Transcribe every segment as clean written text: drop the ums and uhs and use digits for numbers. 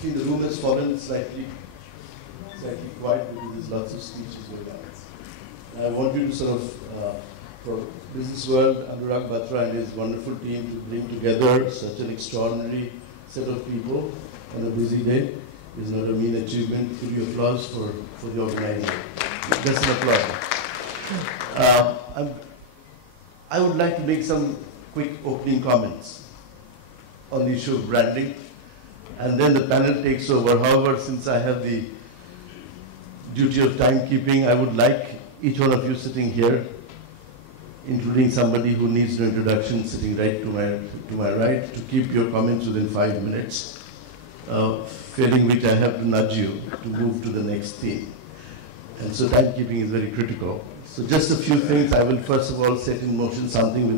think the room has fallen slightly quiet because there's lots of speeches going on. I want you to sort of, for business world, Anurag Batra and his wonderful team to bring together such an extraordinary set of people on a busy day is not a mean achievement. Give you applause for the organizer. Just an applause. I would like to make some quick opening comments on the issue of branding, and then the panel takes over. However, since I have the duty of timekeeping, I would like each one of you sitting here, including somebody who needs no introduction, sitting right to my right, to keep your comments within 5 minutes, failing which I have to nudge you to move to the next theme. And so timekeeping is very critical. So just a few things. I will first of all set in motion something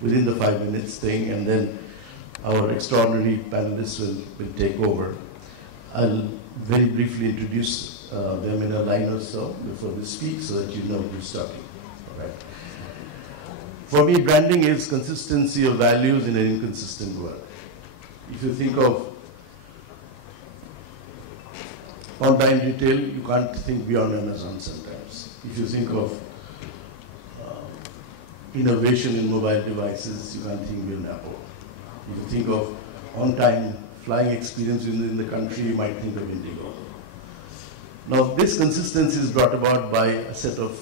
within the 5 minutes thing, and then our extraordinary panelists will take over. I'll very briefly introduce them in a line or so before they speak so that you know who's talking. All right. For me, branding is consistency of values in an inconsistent world. If you think of online retail, you can't think beyond Amazon sometimes. If you think of innovation in mobile devices, you can't think beyond Apple. If you think of on-time flying experience in the country, you might think of Indigo. Now, this consistency is brought about by a set of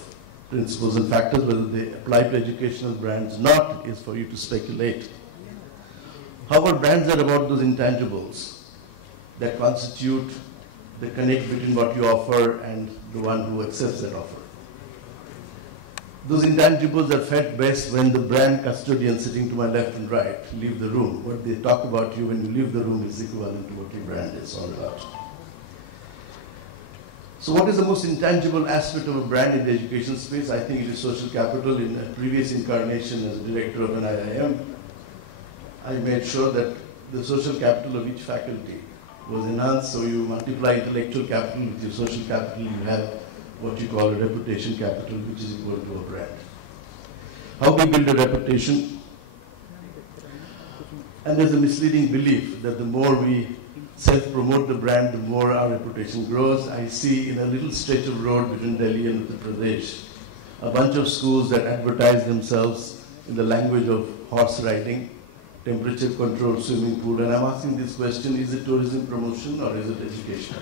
principles and factors. Whether they apply to educational brands or not is for you to speculate. However, brands are about those intangibles that constitute the connect between what you offer and the one who accepts that offer. Those intangibles are fed best when the brand custodian sitting to my left and right leave the room. What they talk about you when you leave the room is equivalent to what your brand is all about. So what is the most intangible aspect of a brand in the education space? I think it is social capital. In a previous incarnation as director of an IIM, I made sure that the social capital of each faculty was enhanced. So you multiply intellectual capital with your social capital, you have what you call a reputation capital, which is equal to a brand. How do you build a reputation? And there's a misleading belief that the more we self-promote the brand, the more our reputation grows. I see in a little stretch of road between Delhi and Uttar Pradesh, a bunch of schools that advertise themselves in the language of horse riding, temperature-controlled swimming pool, and I'm asking this question, is it tourism promotion or is it education?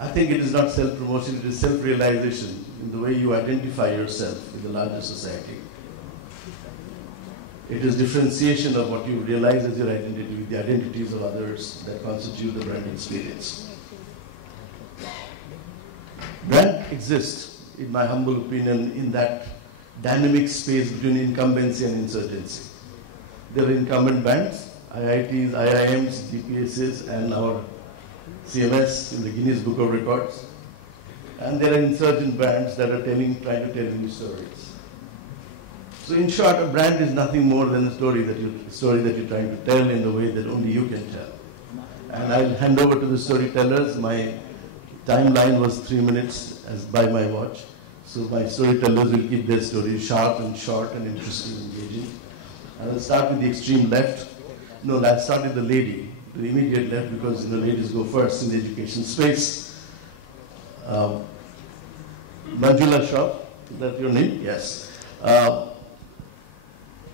I think it is not self-promotion, it is self-realization in the way you identify yourself in the larger society. It is differentiation of what you realize as your identity with the identities of others that constitute the brand experience. Brand exists, in my humble opinion, in that dynamic space between incumbency and insurgency. There are incumbent brands, IITs, IIMs, DPSs, and our CMS in the Guinness Book of Records. And there are insurgent brands that are trying to tell new stories. So in short, a brand is nothing more than a story that you're trying to tell in the way that only you can tell. And I'll hand over to the storytellers. My timeline was 3 minutes as by my watch. So my storytellers will keep their stories sharp and short and interesting and engaging. And I'll start with the extreme left. No, I'll start with the lady, the immediate left, because the ladies go first in the education space. Manjula Shroff, is that your name? Yes.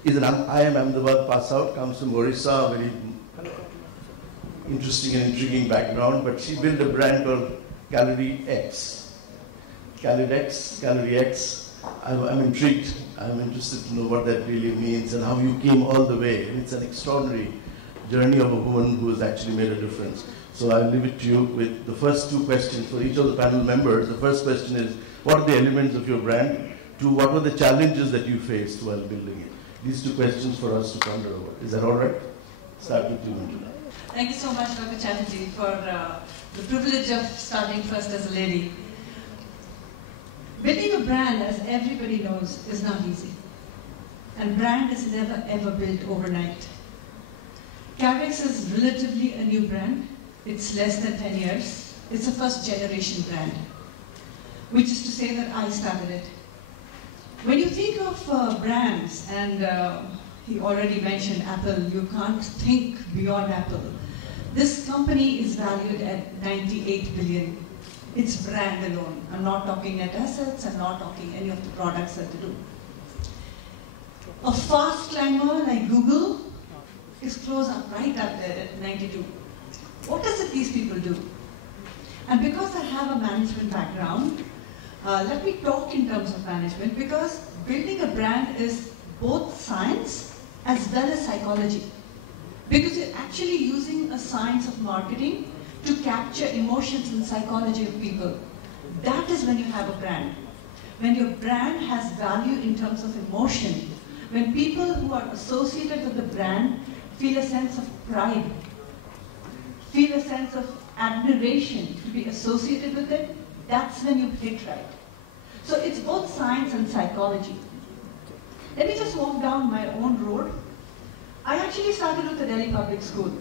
Is an IIM Ahmedabad pass out, comes from Orissa, very interesting and intriguing background, but she built a brand called Kalorex. Kalorex. I'm intrigued. I'm interested to know what that really means and how you came all the way. And it's an extraordinary journey of a woman who has actually made a difference. So I'll leave it to you with the first two questions for each of the panel members. The first question is, what are the elements of your brand? Two, what were the challenges that you faced while building it? These two questions for us to ponder over. Is that all right? Start with you, Manjula. Thank you so much, Dr. Chatterjee, for the privilege of starting first as a lady. Building a brand, as everybody knows, is not easy. And brand is never ever built overnight. Kalorex is relatively a new brand. It's less than 10 years. It's a first generation brand, which is to say that I started it. When you think of brands, and he already mentioned Apple, you can't think beyond Apple. This company is valued at 98 billion. It's brand alone. I'm not talking net assets, I'm not talking any of the products that they do. A fast climber like Google is close up, right up there at 92. What is it these people do? And because I have a management background, let me talk in terms of management, because building a brand is both science as well as psychology. Because you're actually using a science of marketing to capture emotions and psychology of people. That is when you have a brand. When your brand has value in terms of emotion, when people who are associated with the brand feel a sense of pride, feel a sense of admiration to be associated with it, that's when you hit right. So it's both science and psychology. Let me just walk down my own road. I actually started with the Delhi Public School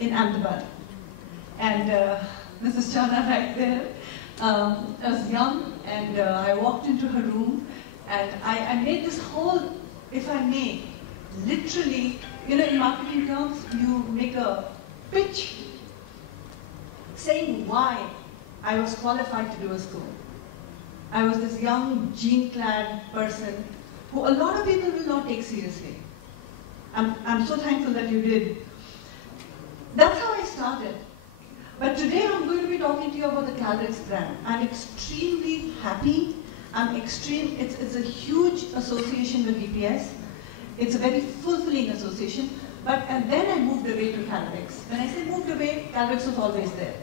in Ahmedabad. And Mrs. Chana right there, I was young and I walked into her room and I made this whole, if I may, literally, you know, in marketing terms, you make a pitch saying why I was qualified to do a school. I was this young, jean-clad person who a lot of people will not take seriously. I'm so thankful that you did. That's how I started. But today I'm going to be talking to you about the Kalorex brand. I'm extremely happy. It's a huge association with DPS. It's a very fulfilling association. And then I moved away to Kalorex. When I say moved away, Kalorex was always there.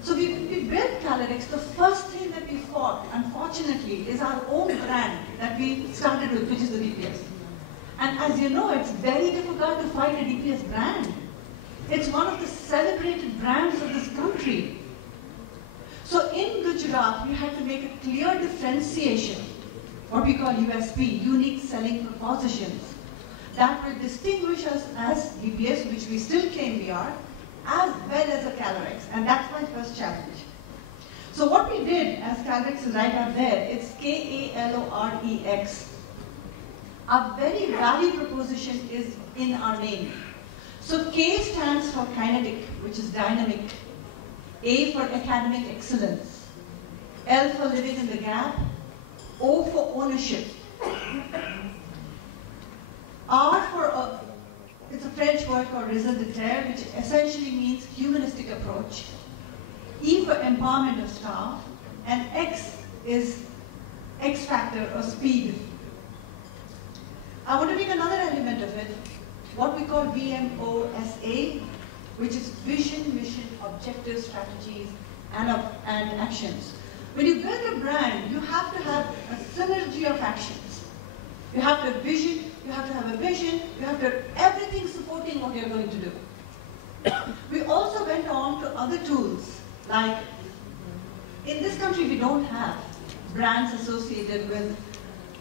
So we built Kalorex. The first thing that we fought, unfortunately, is our own brand that we started with, which is the DPS. And as you know, it's very difficult to fight a DPS brand. It's one of the celebrated brands of this country. So in Gujarat, we had to make a clear differentiation, what we call USP, unique selling propositions, that will distinguish us as DPS, which we still claim we are, as well as a Kalorex. And that's my first challenge. So what we did, as Kalorex is right up there, it's K-A-L-O-R-E-X. Our very value proposition is in our name. So K stands for kinetic, which is dynamic. A for academic excellence. L for living in the gap. O for ownership. R for, it's a French word called raison d'être, which essentially means humanistic approach. E for empowerment of staff. And X is X factor or speed. I want to take another element of it, what we call VMOSA, which is vision, mission, objectives, strategies, and actions. When you build a brand, you have to have a synergy of actions. You have to have vision, you have to have a vision, you have to have everything supporting what you're going to do. We also went on to other tools, like in this country we don't have brands associated with,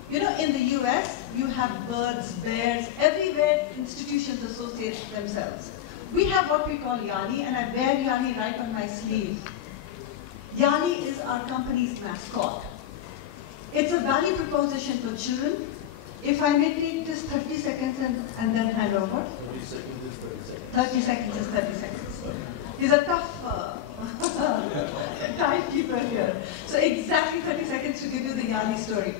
you know, in the US, you have birds, bears, everywhere institutions associate themselves. We have what we call Yali, and I wear Yali right on my sleeve. Yali is our company's mascot. It's a value proposition for children. If I may take this 30 seconds and then hand over. 30 seconds is 30 seconds. 30 seconds is 30 seconds. He's a tough timekeeper here. So exactly 30 seconds to give you the Yali story.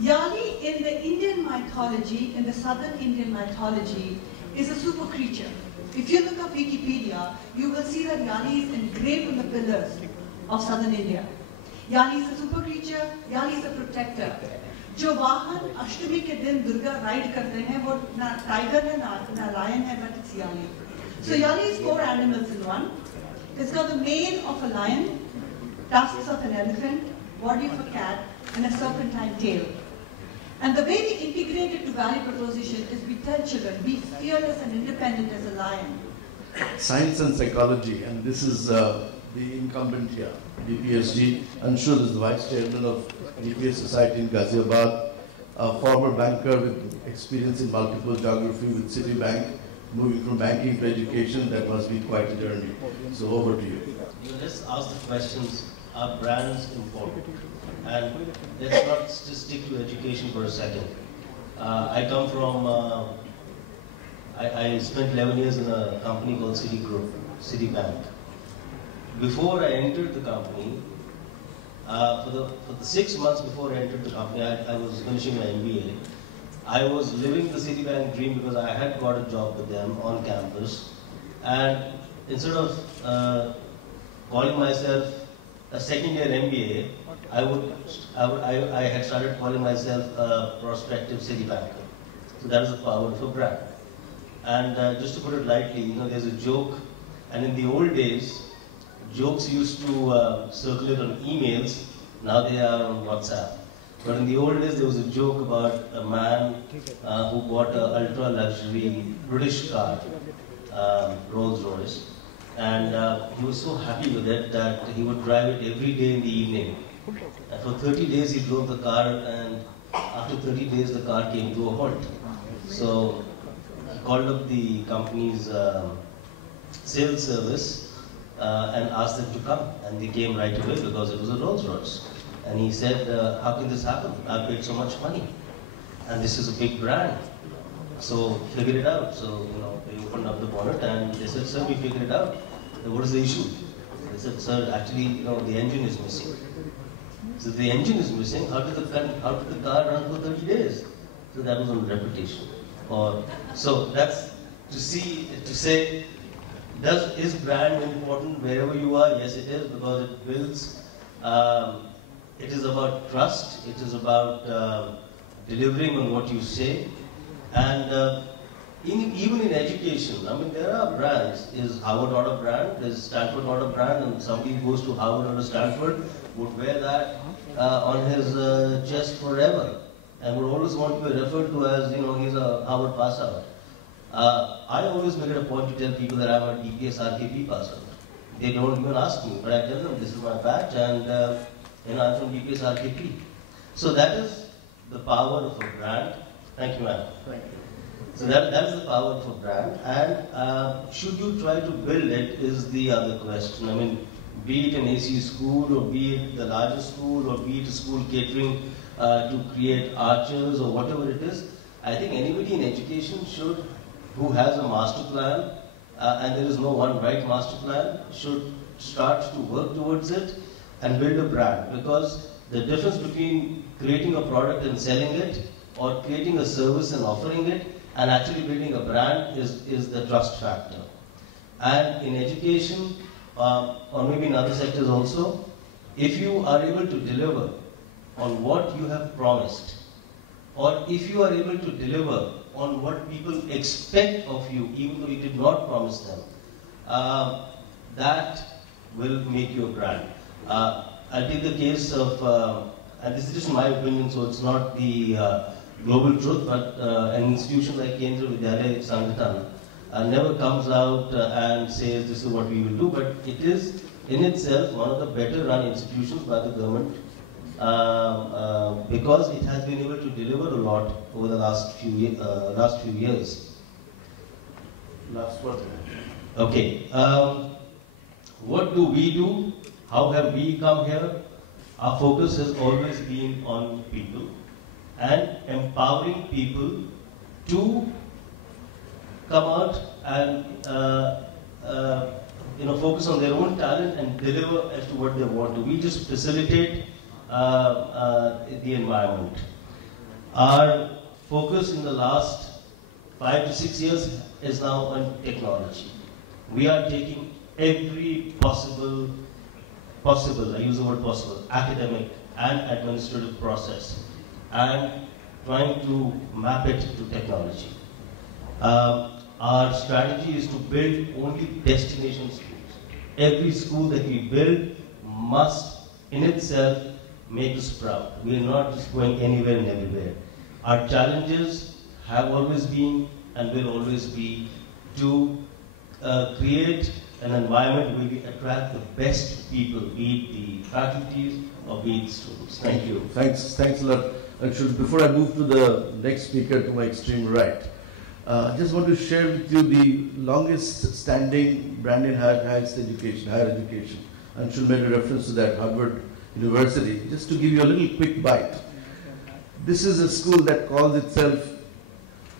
Yali in the Indian mythology, in the southern Indian mythology, is a super creature. If you look up Wikipedia, you will see that Yali is engraved on the pillars of southern India. Yali is a super creature, Yali is a protector. जो वाहन अष्टमी के दिन Durga ride करते हैं वो ना tiger है ना lion है, but it's Yali. So Yali is 4 animals in one. It's got the mane of a lion, tusks of an elephant, body of a cat, and a serpentine tail. And the way we integrate it to value proposition is we tell children, be fearless and independent as a lion. Science and psychology, and this is the incumbent here, DPSG. Anshul is the vice chairman of DPS Society in Ghaziabad, a former banker with experience in multiple geography with Citibank, moving from banking to education. That must be quite a journey. So over to you. You just asked the questions, are brands important? And let's not just stick to education for a second. I I spent 11 years in a company called Citibank. Before I entered the company, for the 6 months before I entered the company, I was finishing my MBA. I was living the Citibank dream because I had got a job with them on campus. And instead of calling myself a second-year MBA, I had started calling myself a prospective Citibanker. So that is the power of a brand. And just to put it lightly, there's a joke, and in the old days, jokes used to circulate on emails. Now they are on WhatsApp. But in the old days, there was a joke about a man who bought an ultra-luxury British car, Rolls Royce, and he was so happy with it that he would drive it every day in the evening. And for 30 days, he drove the car, and after 30 days, the car came to a halt. So he called up the company's sales service and asked them to come, and they came right away because it was a Rolls Royce. And he said, how can this happen? I paid so much money. And this is a big brand. So figure it out. So, they opened up the bonnet and they said, sir, we figured it out. What is the issue? They said, sir, actually, the engine is missing. So the engine is missing. How did the car run for 30 days? So that was on reputation. So that's to say, is brand important wherever you are? Yes, it is, because it builds. It is about trust. It is about delivering on what you say. And even in education, there are brands. Is Harvard not a brand? Is Stanford not a brand? And somebody who goes to Harvard or Stanford would wear that on his chest forever, and would always want to be referred to as, he's a Harvard pass out. I always make it a point to tell people that I'm a DPS RKP pass out. They don't even ask me, but I tell them this is my badge, and I'm from DPS RKP. So that is the power of a brand. Thank you, ma'am. Thank you. So that is the power of a brand, and should you try to build it is the other question. Be it an AC school, or be it the largest school, or be it a school catering to create archers, or whatever it is, I think anybody in education who has a master plan, and there is no one right master plan, should start to work towards it and build a brand. Because the difference between creating a product and selling it, or creating a service and offering it, and actually building a brand is the trust factor. And in education, or maybe in other sectors also, if you are able to deliver on what you have promised, or if you are able to deliver on what people expect of you, even though you did not promise them, that will make you a brand. I'll take the case of, and this is just my opinion, so it's not the global truth, but an institution like Kendra Vidyalaya Sangathan never comes out and says this is what we will do, but it is in itself one of the better run institutions by the government, because it has been able to deliver a lot over the last few years. Last one. Okay. What do we do? How have we come here? Our focus has always been on people and empowering people to come out and focus on their own talent and deliver as to what they want to. We just facilitate the environment. Our focus in the last 5 to 6 years is now on technology. We are taking every possible, I use the word possible, academic and administrative process, and trying to map it to technology. Our strategy is to build only destination schools. Every school that we build must, in itself, make us proud. We are not just going anywhere and everywhere. Our challenges have always been and will always be to create an environment where we attract the best people, be it the faculties or be it the students. Thank you. Thanks a lot. Anshul, before I move to the next speaker to my extreme right, I just want to share with you the longest standing brand in higher education. Anshul made a reference to that, Harvard University. Just to give you a little quick bite. This is a school that calls itself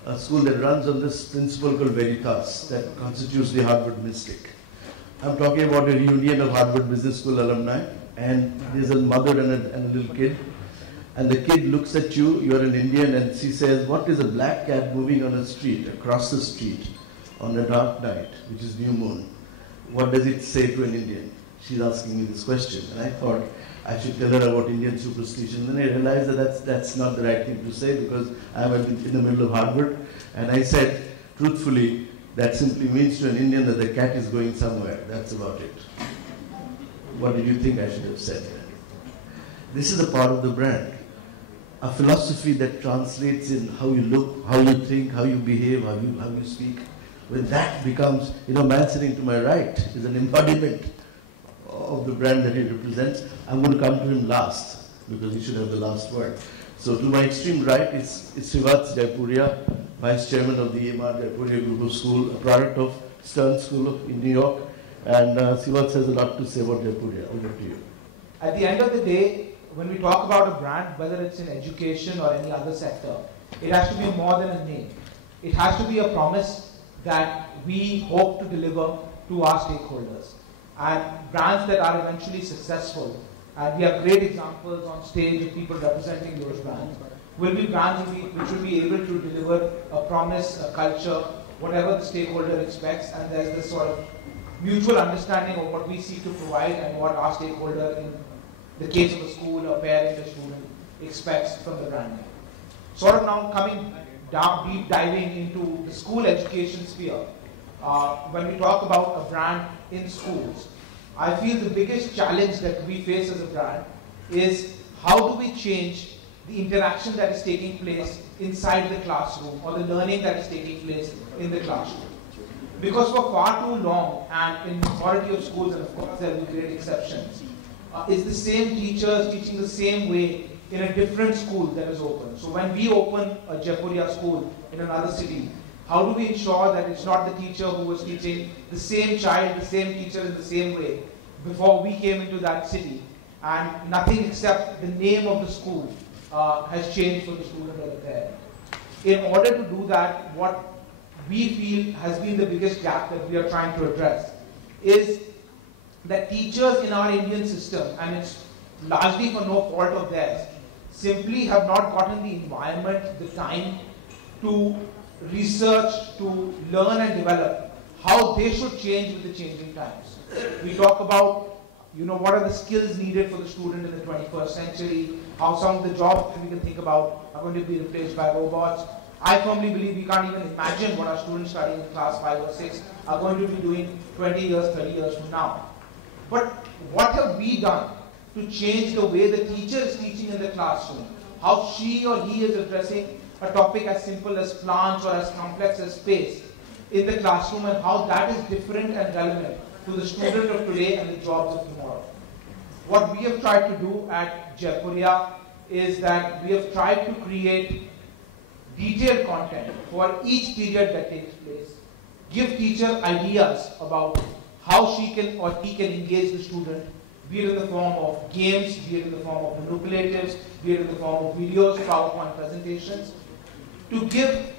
a school that runs on this principle called Veritas that constitutes the Harvard Mystic. I'm talking about a reunion of Harvard Business School alumni, and there's a mother and a little kid. And the kid looks at you, you're an Indian, and she says, what is a black cat moving on a street, across the street, on a dark night, which is new moon? What does it say to an Indian? She's asking me this question. And I thought I should tell her about Indian superstition. Then I realized that that's not the right thing to say because I'm in the middle of Harvard. And I said, truthfully, that simply means to an Indian that the cat is going somewhere. That's about it. What did you think I should have said? This is a part of the brand. A philosophy that translates in how you look, how you think, how you behave, how you speak. When that becomes, man sitting to my right is an embodiment of the brand that he represents. I'm going to come to him last because he should have the last word. So to my extreme right is Sreevats Jaipuria, Vice Chairman of the EMR Jaipuria Group of School, a product of Stern School in New York. And Sreevats has a lot to say about Jaipuria. Over to you. At the end of the day, when we talk about a brand, whether it's in education or any other sector, it has to be more than a name. It has to be a promise that we hope to deliver to our stakeholders. And brands that are eventually successful, and we have great examples on stage of people representing those brands, will be brands which will be able to deliver a promise, a culture, whatever the stakeholder expects, and there's this sort of mutual understanding of what we seek to provide and what our stakeholder, in the case of a school, a parent, a student, expects from the branding. Sort of now coming down, deep diving into the school education sphere, when we talk about a brand in schools, I feel the biggest challenge that we face as a brand is how do we change the interaction that is taking place inside the classroom or the learning that is taking place in the classroom. Because for far too long, and in the majority of schools, and of course there will be great exceptions, it's the same teachers teaching the same way in a different school that is open. So when we open a Jaipuria school in another city, how do we ensure that it's not the teacher who was teaching the same child, the same teacher in the same way before we came into that city, and nothing except the name of the school has changed for the student or the parent. In order to do that, what we feel has been the biggest gap that we are trying to address is that teachers in our Indian system, and it's largely for no fault of theirs, simply have not gotten the environment, the time to research, to learn and develop how they should change with the changing times. We talk about, what are the skills needed for the student in the 21st century, how some of the jobs that we can think about are going to be replaced by robots. I firmly believe we can't even imagine what our students studying in class 5 or 6 are going to be doing 20 years, 30 years from now. But what have we done to change the way the teacher is teaching in the classroom? How she or he is addressing a topic as simple as plants or as complex as space in the classroom, and how that is different and relevant to the student of today and the jobs of tomorrow. What we have tried to do at Jaipuria is that we have tried to create detailed content for each period that takes place. Give teacher ideas about how she can or he can engage the student, be it in the form of games, be it in the form of manipulatives, be it in the form of videos, PowerPoint presentations, to give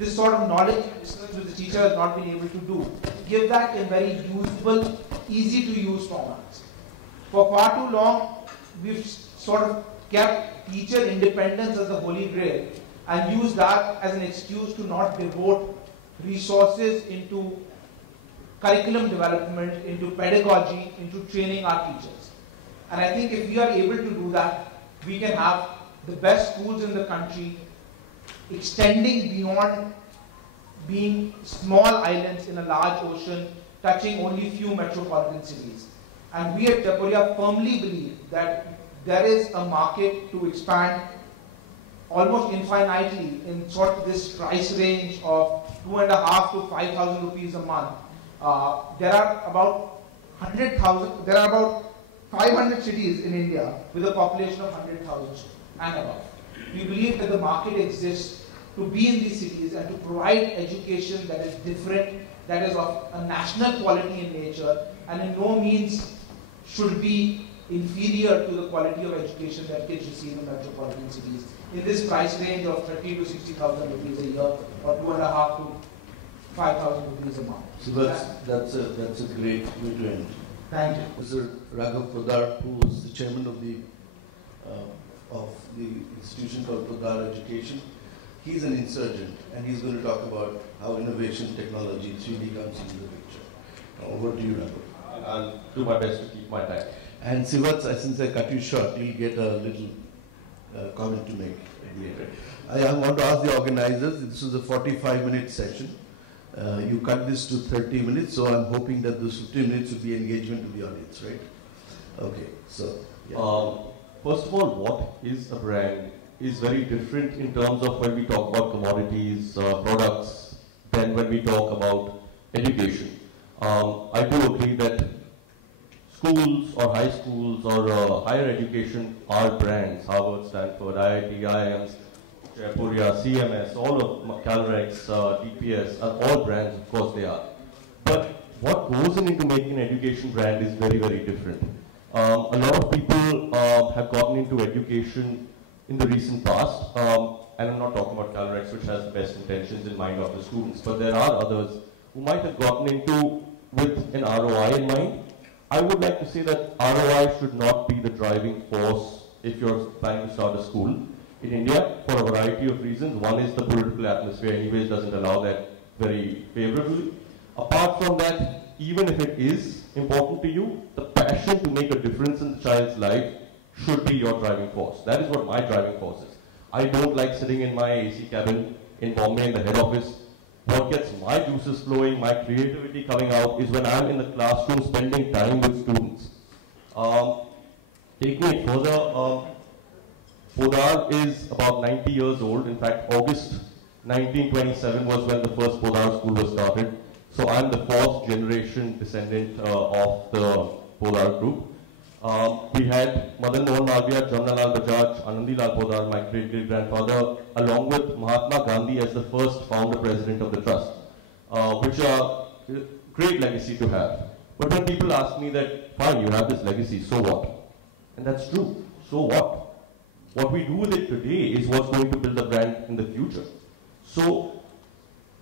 this sort of knowledge which the teacher has not been able to do. Give that in very usable, easy to use formats. For far too long, we've sort of kept teacher independence as the holy grail and used that as an excuse to not devote resources into curriculum development, into pedagogy, into training our teachers. And I think if we are able to do that, we can have the best schools in the country extending beyond being small islands in a large ocean, touching only few metropolitan cities. And we at Jaipuria firmly believe that there is a market to expand almost infinitely in sort of this price range of 2,500 to 5,000 rupees a month. There are about 500 cities in India with a population of 100,000 and above. We believe that the market exists to be in these cities and to provide education that is different, that is of a national quality in nature, and in no means should be inferior to the quality of education that kids receive in metropolitan cities. In this price range of 30 to 60,000 rupees a year, or 2.5 to 5,000 rupees a month. So that's a great way to end. Thank you. Mr. Raghav Podar, who is the chairman of the institution called Podar Education, he's an insurgent, and he's going to talk about how innovation technology 3D comes into the picture. Over to you, Raghav. I'll do my best to keep my time. And Sreevats, since I cut you short, you'll get a little comment to make later. I want to ask the organizers, this was a 45-minute session. You cut this to 30 minutes, so I'm hoping that those 15 minutes will be engagement to the audience, right? Okay, so. Yeah. First of all, what is a brand is very different in terms of when we talk about commodities, products, than when we talk about education. I do agree that schools or high schools or higher education are brands. Harvard, Stanford, IIT, IIMs, Jaipuria, CMS, all of Kalorex, DPS are all brands, of course they are. But what goes into making an education brand is very, very different. A lot of people have gotten into education in the recent past, and I'm not talking about Kalorex, which has the best intentions in mind of the students, but there are others who might have gotten into with an ROI in mind. I would like to say that ROI should not be the driving force if you're planning to start a school. In India, for a variety of reasons, one is the political atmosphere anyways doesn't allow that very favorably. Apart from that, even if it is important to you, the passion to make a difference in the child's life should be your driving force. That is what my driving force is. I don't like sitting in my AC cabin in Bombay in the head office. What gets my juices flowing, my creativity coming out is when I'm in the classroom spending time with students. Taking it further, Podar is about 90 years old. In fact, August 1927 was when the first Podar school was started. So I'm the fourth generation descendant of the Podar group. We had Madan Mohan Malviya, Jamnalal Bajaj, Anandilal Podar, my great-great-grandfather, along with Mahatma Gandhi as the first founder president of the trust, which are a great legacy to have. But when people ask me that, fine, you have this legacy, so what? And that's true, so what? What we do with it today is what's going to build a brand in the future. So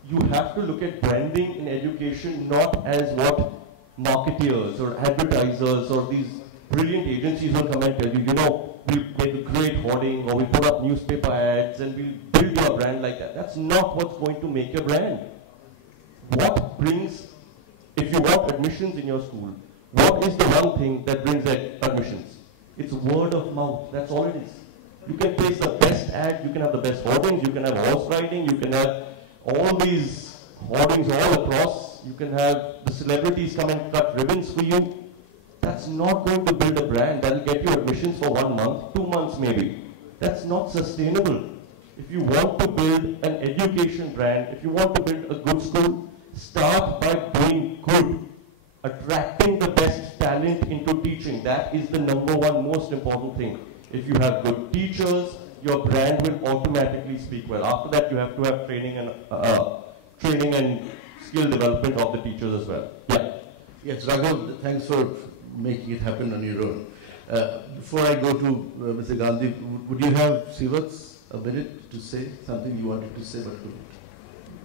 you have to look at branding in education not as what marketeers or advertisers or these brilliant agencies will come and tell you, you know, we'll make a great hoarding or we put up newspaper ads and we'll build your brand like that. That's not what's going to make your brand. What brings, if you want admissions in your school, what is the one thing that brings admissions? It's word of mouth. That's all it is. You can place the best ad, you can have the best hoardings, you can have horse riding, you can have all these hoardings all across, you can have the celebrities come and cut ribbons for you. That's not going to build a brand. That'll get you admissions for 1 month, 2 months maybe. That's not sustainable. If you want to build an education brand, if you want to build a good school, start by doing good. Attracting the best talent into teaching. That is the #1 most important thing. If you have good teachers, your brand will automatically speak well. After that, you have to have training and skill development of the teachers as well. Yeah. Yes, Raghav, thanks for making it happen on your own. Before I go to Mr. Gandhi, would you have, Sreevats, a minute to say something you wanted to say? But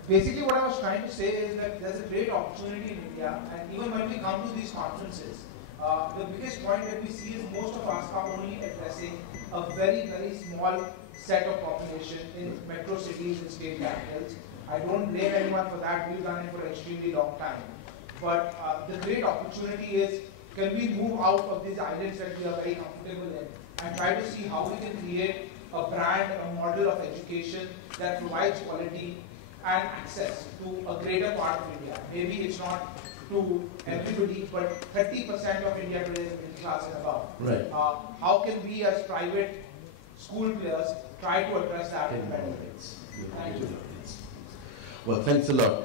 basically what I was trying to say is that there's a great opportunity in India, and even when we come to these conferences, the biggest point that we see is most of us are only addressing a very, very small set of population in metro cities and state capitals. I don't blame anyone for that. We've done it for an extremely long time. But the great opportunity is, can we move out of these islands that we are very comfortable in and try to see how we can create a brand, a model of education that provides quality and access to a greater part of India. Maybe it's not to everybody, but 30% of India today is middle class and above. Right. How can we as private school players try to address that in better ways? Thank you. Well, thanks a lot.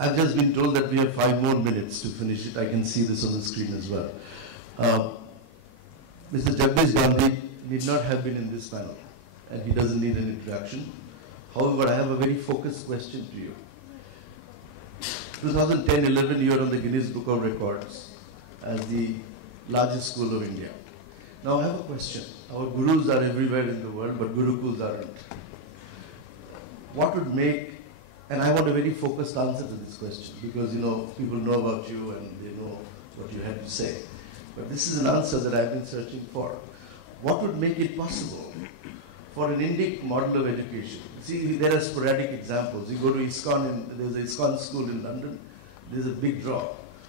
I've just been told that we have 5 more minutes to finish it. I can see this on the screen as well. Mr. Jagdish Gandhi need not have been in this panel, and he doesn't need an introduction. However, I have a very focused question to you. 2010-11, you are on the Guinness Book of Records as the largest school of India. Now I have a question. Our gurus are everywhere in the world, but gurukuls aren't. What would make, and I want a very focused answer to this question, because people know about you and they know what you have to say. But this is an answer that I've been searching for. What would make it possible for an Indic model of education? See, there are sporadic examples. You go to ISKCON, there's an ISKCON school in London, there's a big draw.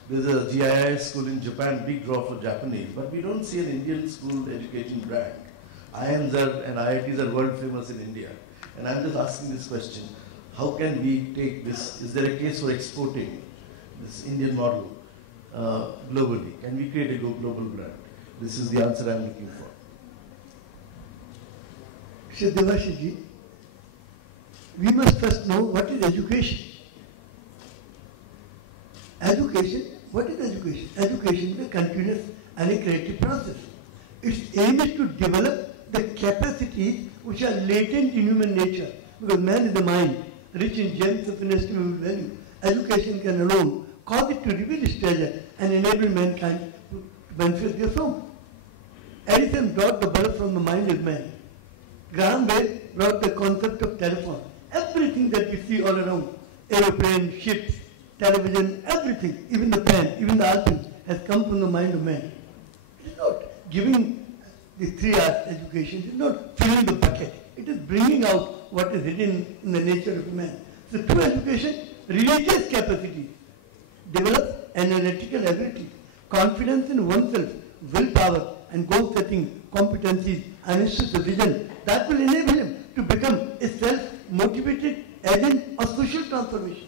There's a GIS school in Japan, big draw for Japanese. But we don't see an Indian school education brand. IIMs and IITs are world famous in India. And I'm just asking this question. How can we take this? Is there a case for exporting this Indian model globally? Can we create a global brand? This is the answer I'm looking for. Sir Debashis, we must first know what is education. Education, what is education? Education is a continuous and a creative process. Its aim is to develop the capacities which are latent in human nature, because man is a mind, rich in gems of inestimable value. Education can alone cause it to reveal its treasure and enable mankind to manifest their soul. Edison brought the bulb from the mind of man. Graham Bell brought the concept of telephone. Everything that we see all around, aeroplanes, ships, television, everything, even the pen, even the alpine, has come from the mind of man. It is not giving the 3 hours education, it is not filling the bucket. It is bringing out what is hidden in the nature of man. So true education, religious capacity, develops analytical ability, confidence in oneself, willpower, and goal-setting competencies, and insist the vision that will enable him to become a self-motivated agent of social transformation.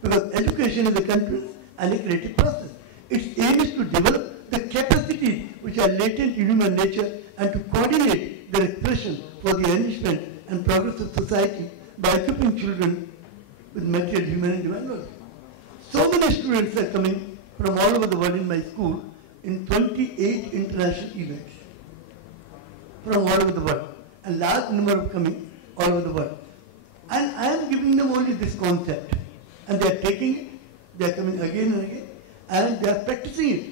Because education is a continuous and a creative process. Its aim is to develop the capacities which are latent in human nature and to coordinate their expression for the enrichment and progress of society by equipping children with material, human, and divine knowledge. So many students are coming from all over the world in my school in 28 international events from all over the world. A large number are coming all over the world. And I am giving them only this concept. And they are taking it, they are coming again and again, and they are practicing it.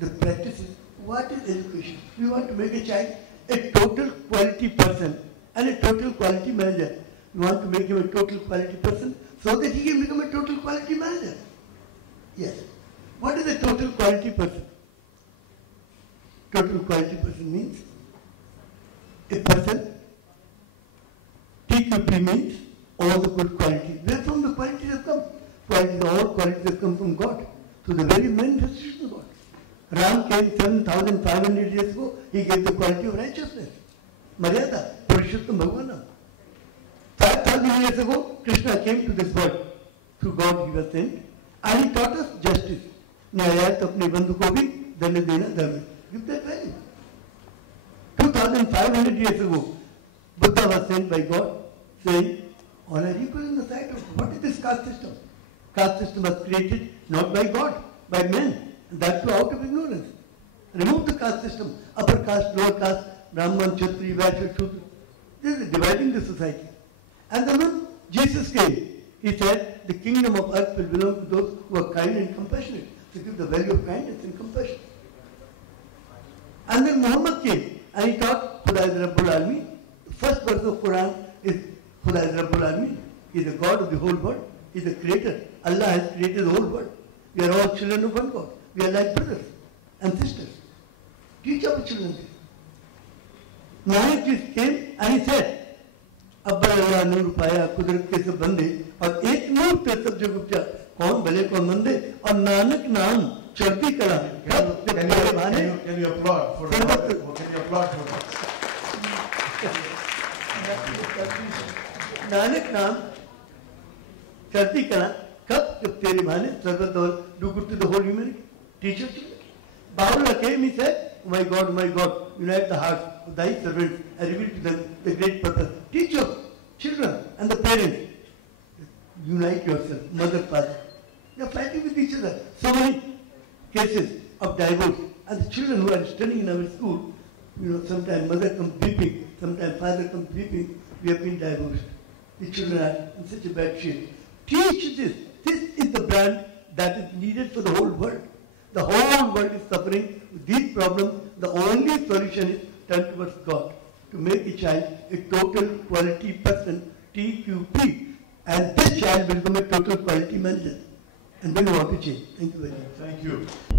The practice is, what is education? We want to make a child a total quality person and a total quality manager. We want to make him a total quality person so that he can become a total quality manager. Yes. What is a total quality person? Total quality person means a person, TQP means all the good qualities. Where from the qualities have come? All qualities have come from God. So the very manifestation of God. Ram came 7,500 years ago. He gave the quality of righteousness. Maryada, Purushottam Bhagavana. 5,000 years ago, Krishna came to this world. Through God he was sent. And he taught us justice. Nyayat apne bandhu ko bhi dana dena dharma. Give that value. 2,500 years ago, Buddha was sent by God saying, all are equal in the sight of God. What is this caste system? Caste system was created not by God, by men. And that too out of ignorance. Remove the caste system. Upper caste, lower caste, Brahman, Kshatriya, Vaishya, Shudra. This is dividing the society. And then when Jesus came, he said, the kingdom of earth will belong to those who are kind and compassionate. To give the value of kindness and compassion. And then Muhammad came and he taught Khuda is Rabbul Alamin. The first verse of Quran is Khuda is Rabbul Alamin. He is the God of the whole world. He is the creator. Allah has created the whole world. We are all children of one God. We are like brothers and sisters. Teach our children this. Nanak came and he said, Abba Allah Nur Paya Kudrat ke sab bande और एक नूर पे सब जग उपजा कौन भले कौन मंदे और नानक नाम चढ़ती कला Can you applaud for that? Nanak नाम चढ़ती कला कब जब तेरे भाने सर्वदौल do good to the whole humanity. Teach your children. Bahula came, he said, oh my God, unite the hearts of thy servants and reveal to them the great purpose. Teach your children and the parents. Unite yourself, mother, father. They are fighting with each other. So many cases of divorce. And the children who are studying in our school, sometimes mother comes weeping, sometimes father comes weeping. We have been divorced. The children are in such a bad shape. Teach this. This is the brand that is needed for the whole world. The whole world is suffering with these problems. The only solution is turn towards God to make a child a total quality person, TQP. And this child will become a total quality manager. And then we want to change. Thank you very much. Thank you.